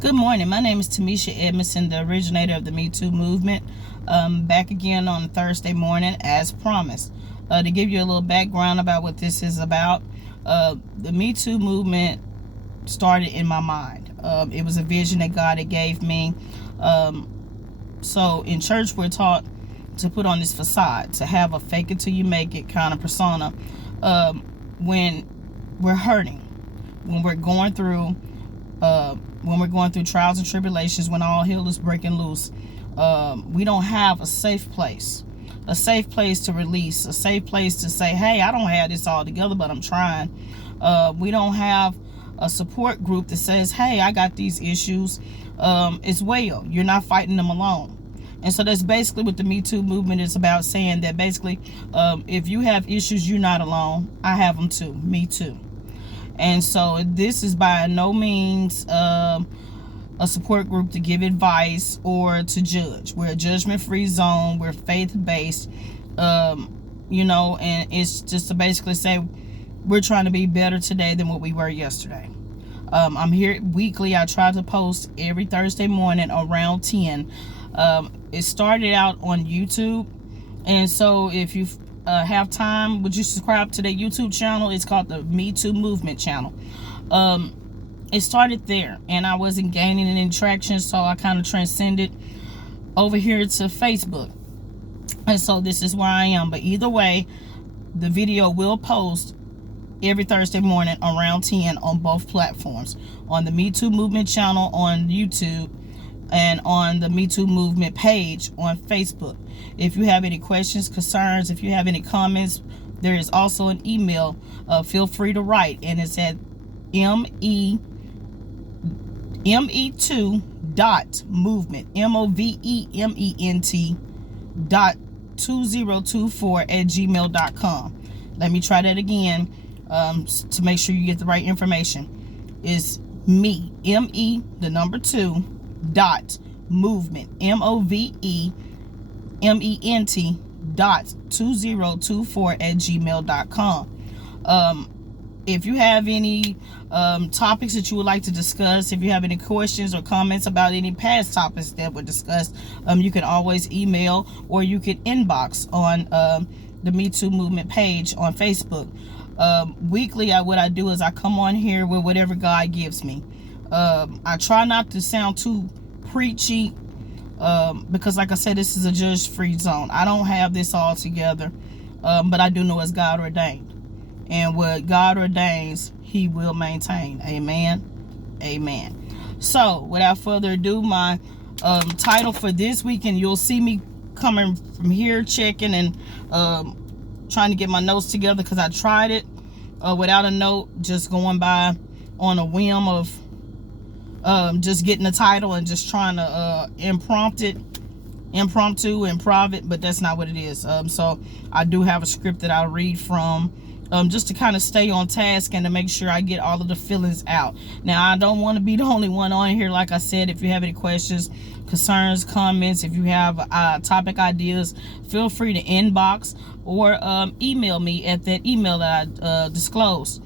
Good morning. My name is Tamisha Edmondson, the originator of the Me Too movement. Back again on Thursday morning as promised. To give you a little background about what this is about, the Me Too movement started in my mind. It was a vision that God had gave me. So in church, we're taught to put on this facade, to have a fake it till you make it kind of persona when we're hurting, when we're going through trials and tribulations, when all hell is breaking loose. We don't have a safe place to release, a safe place to say, hey, I don't have this all together, but I'm trying. We don't have a support group that says, hey, I got these issues as well. You're not fighting them alone. And so that's basically what the Me Too movement is about, saying that basically if you have issues, you're not alone. I have them too. Me too. And so this is by no means a support group to give advice or to judge. We're a judgment-free zone. We're faith-based, and it's just to basically say we're trying to be better today than what we were yesterday. I'm here weekly. I try to post every Thursday morning around 10. It started out on YouTube, and so if you have time, would you subscribe to the YouTube channel? It's called the Me Too Movement channel. It started there, and I wasn't gaining any traction, so I kind of transcended over here to Facebook, and so this is where I am. But either way, the video will post every Thursday morning around 10 on both platforms, on the Me Too Movement channel on YouTube and on the Me Too Movement page on Facebook. If you have any questions, concerns, if you have any comments, there is also an email. Feel free to write, and it's at me2.movement, movement.2024@gmail.com. Let me try that again to make sure you get the right information. It's me, the number 2, dot movement, movement.2024@gmail.com. If you have any topics that you would like to discuss, if you have any questions or comments about any past topics that were discussed, you can always email, or you can inbox on the Me Too Movement page on Facebook. Weekly, what I do is I come on here with whatever God gives me. I try not to sound too preachy, because like I said, this is a judge-free zone. I don't have this all together, but I do know it's God ordained, and what God ordains, He will maintain. Amen. Amen. So without further ado, my title for this week, and you'll see me coming from here checking and trying to get my notes together, because I tried it without a note, just going by on a whim of just getting the title and just trying to impromptu and private, but that's not what it is. So I do have a script that I'll read from, just to kind of stay on task and to make sure I get all of the feelings out. Now, I don't want to be the only one on here. Like I said, if you have any questions, concerns, comments, if you have topic ideas, feel free to inbox or email me at that email that I disclosed.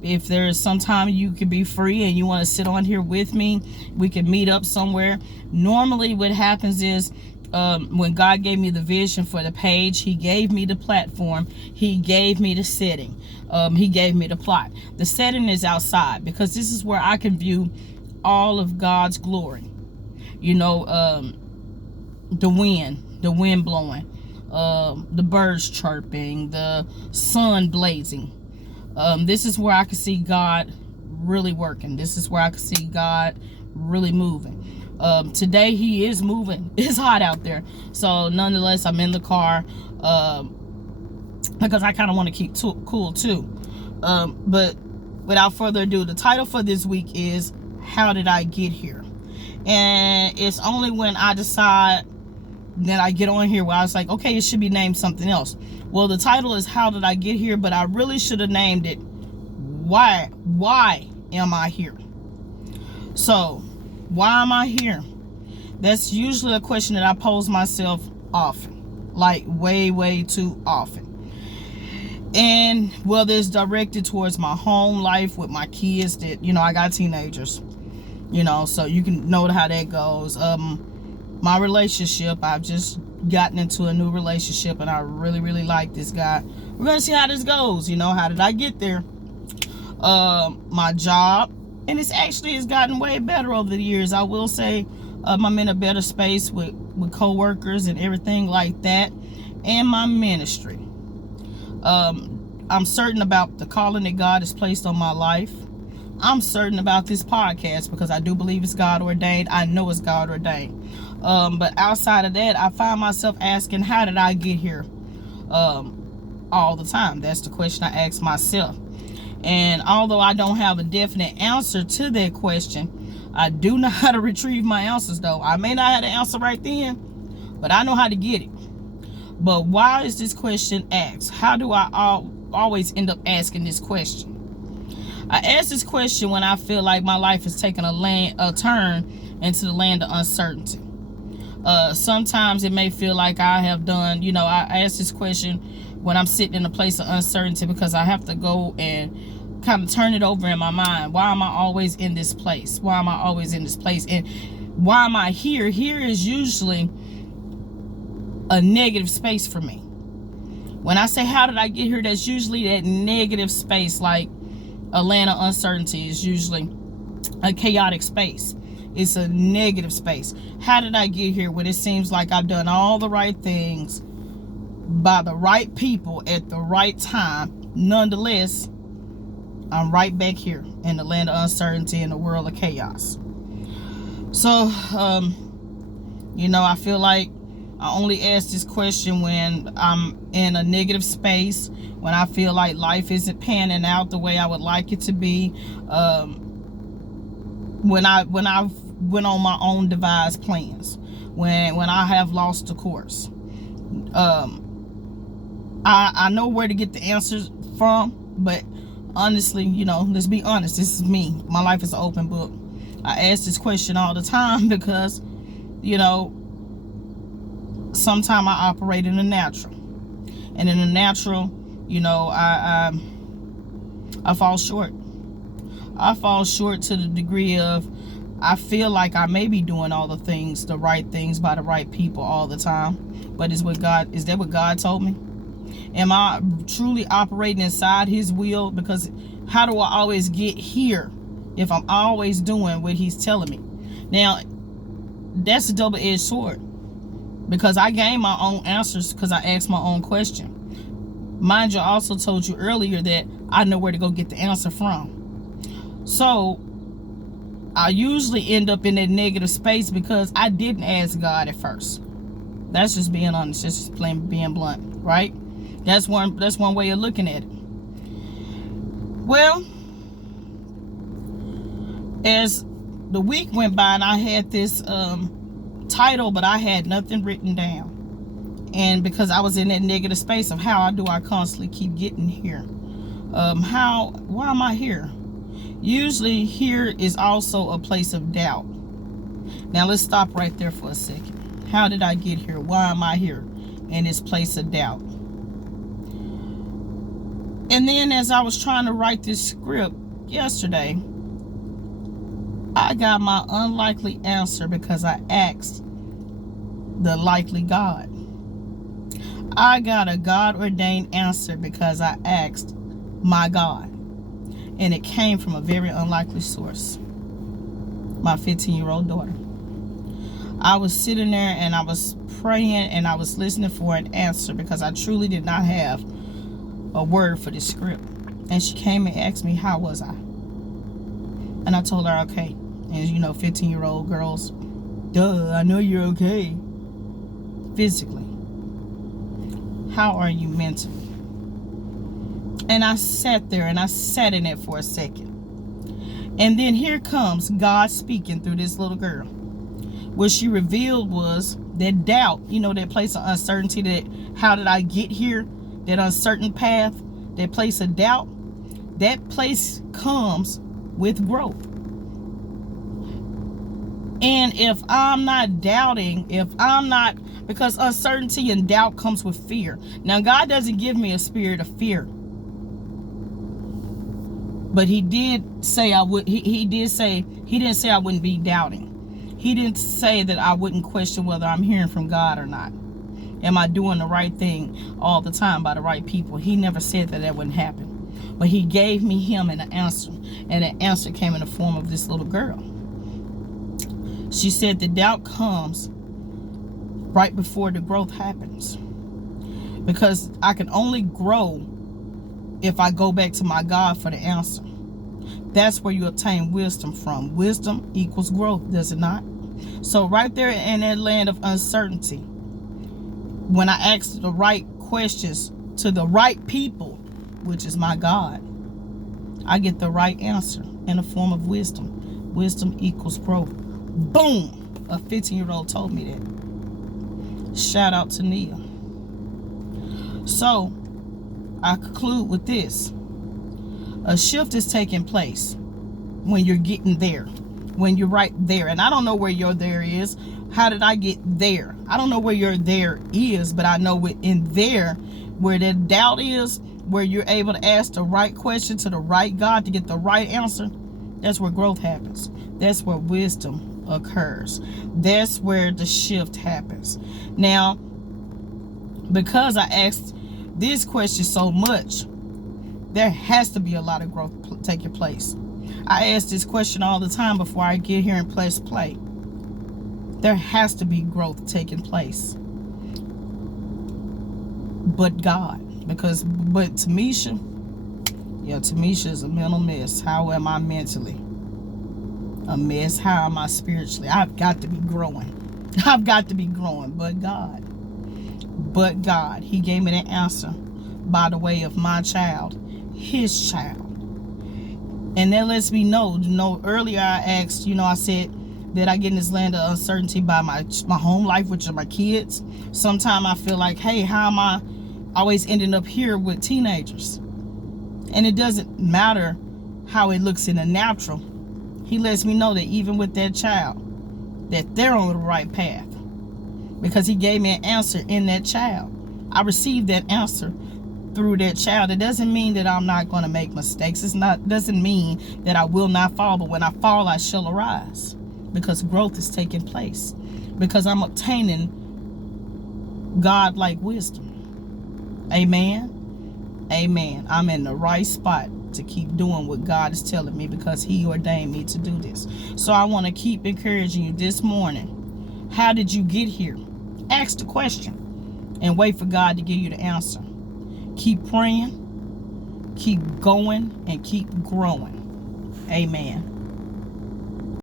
If there is some time you could be free and you want to sit on here with me, we can meet up somewhere. Normally what happens is, when God gave me the vision for the page, He gave me the platform, He gave me the setting, He gave me the plot. The setting is outside, because this is where I can view all of God's glory. The wind blowing, the birds chirping, the sun blazing. This is where I can see God really working. This is where I can see God really moving. Today He is moving. It's hot out there, so nonetheless I'm in the car, because I kind of want to keep cool too. But without further ado, the title for this week is How Did I Get Here? And it's only when I decide that I get on here where I was like, okay, it should be named something else. Well, the title is How Did I Get Here, but I really should have named it Why Am I Here? So why am I here? That's usually a question that I pose myself often, like way too often. And whether it's directed towards my home life with my kids, that, I got teenagers. You know, so you can know how that goes. My relationship, I've just gotten into a new relationship, and I really, really like this guy. We're gonna see how this goes. You know, how did I get there? My job, and it's gotten way better over the years. I will say, I'm in a better space with co-workers and everything like that, and my ministry. I'm certain about the calling that God has placed on my life. I'm certain about this podcast because I do believe it's God ordained. I know it's God ordained. But outside of that, I find myself asking, how did I get here? All the time. That's the question I ask myself. And although I don't have a definite answer to that question, I do know how to retrieve my answers, though. I may not have the answer right then, but I know how to get it. But why is this question asked? How do I always end up asking this question? I ask this question when I feel like my life is taking a turn into the land of uncertainty. Sometimes it may feel like I have done, I ask this question when I'm sitting in a place of uncertainty because I have to go and kind of turn it over in my mind. Why am I always in this place? Why am I always in this place? And why am I here? Here is usually a negative space for me. When I say, how did I get here? That's usually that negative space, like a land of uncertainty is usually a chaotic space. It's a negative space. How did I get here when it seems like I've done all the right things by the right people at the right time? Nonetheless, I'm right back here in the land of uncertainty in the world of chaos. So, I feel like I only ask this question when I'm in a negative space, when I feel like life isn't panning out the way I would like it to be, when I've went on my own devised plans, when I have lost the course. I know where to get the answers from, but honestly, let's be honest, this is me. My life is an open book. I ask this question all the time because, sometimes I operate in the natural. And in the natural, I fall short. I fall short to the degree of I feel like I may be doing all the right things by the right people all the time. But is that what God told me? Am I truly operating inside his will? Because how do I always get here if I'm always doing what he's telling me? Now, that's a double-edged sword. Because I gain my own answers because I ask my own question. Mind you, I also told you earlier that I know where to go get the answer from. So, I usually end up in that negative space because I didn't ask God at first. That's just being honest. That's just plain being blunt, right? That's one way of looking at it. Well, as the week went by and I had this title, but I had nothing written down. And because I was in that negative space of how do I constantly keep getting here? Why am I here? Usually here is also a place of doubt. Now let's stop right there for a second. How did I get here? Why am I here in this place of doubt? And then as I was trying to write this script yesterday, I got my unlikely answer because I asked the likely God. I got a God-ordained answer because I asked my God. And it came from a very unlikely source. My 15-year-old daughter. I was sitting there and I was praying and I was listening for an answer because I truly did not have a word for this script. And she came and asked me, how was I? And I told her, okay. And 15-year-old girls, duh, I know you're okay. Physically. How are you mentally? And I sat there and I sat in it for a second. And then here comes God speaking through this little girl. What she revealed was that doubt, that place of uncertainty, that how did I get here? That uncertain path, that place of doubt, that place comes with growth. And if I'm not doubting, because uncertainty and doubt comes with fear. Now, God doesn't give me a spirit of fear, But he did say I would. He did say, he didn't say I wouldn't be doubting. He didn't say that I wouldn't question whether I'm hearing from God or not. Am I doing the right thing all the time by the right people? He never said that wouldn't happen. But he gave me him an answer. And the answer came in the form of this little girl. She said the doubt comes right before the growth happens. Because I can only grow if I go back to my God for the answer. That's where you obtain wisdom from. Wisdom equals growth, does it not? So right there in that land of uncertainty, when I ask the right questions to the right people, which is my God, I get the right answer in the form of wisdom. Wisdom equals growth. Boom! A 15-year-old told me that. Shout out to Nia. So, I conclude with this. A shift is taking place when you're getting there. When you're right there. And I don't know where your there is. How did I get there? I don't know where your there is, but I know in there, where that doubt is, where you're able to ask the right question to the right God to get the right answer, that's where growth happens. That's where wisdom occurs. That's where the shift happens. Now, because I asked this question so much, there has to be a lot of growth taking place. I ask this question all the time before I get here and press play. There has to be growth taking place. But God. But Tamisha, Tamisha is a mental mess. How am I mentally? A mess. How am I spiritually? I've got to be growing. I've got to be growing. But God. He gave me the answer by the way of my child, his child. And that lets me know, earlier I asked, I said that I get in this land of uncertainty by my home life, which are my kids. Sometimes I feel like, hey, how am I always ending up here with teenagers? And it doesn't matter how it looks in the natural. He lets me know that even with that child, that they're on the right path. Because he gave me an answer in that child. I received that answer through that child. It doesn't mean that I'm not going to make mistakes. Doesn't mean that I will not fall. But when I fall, I shall arise. Because growth is taking place. Because I'm obtaining God-like wisdom. Amen. Amen. I'm in the right spot to keep doing what God is telling me, because he ordained me to do this. So I want to keep encouraging you this morning. How did you get here? Ask the question and wait for God to give you the answer. Keep praying, keep going, and keep growing. Amen.